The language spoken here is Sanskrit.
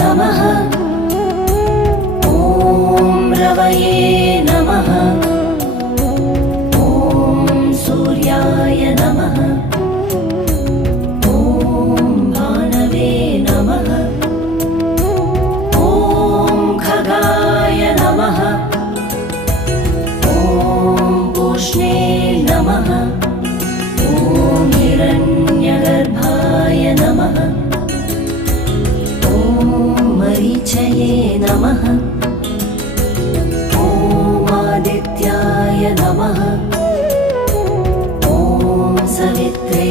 नमः। ॐ रवये नमः। ॐ सूर्याय नमः। ॐ भानवे नमः। ॐ खगाय नमः। ॐ पूष्णे नमः। ॐ हिरण्यगर्भाय नमः। ॐ मरीचये नमः। ॐ आदित्याय नमः। ॐ सवित्रे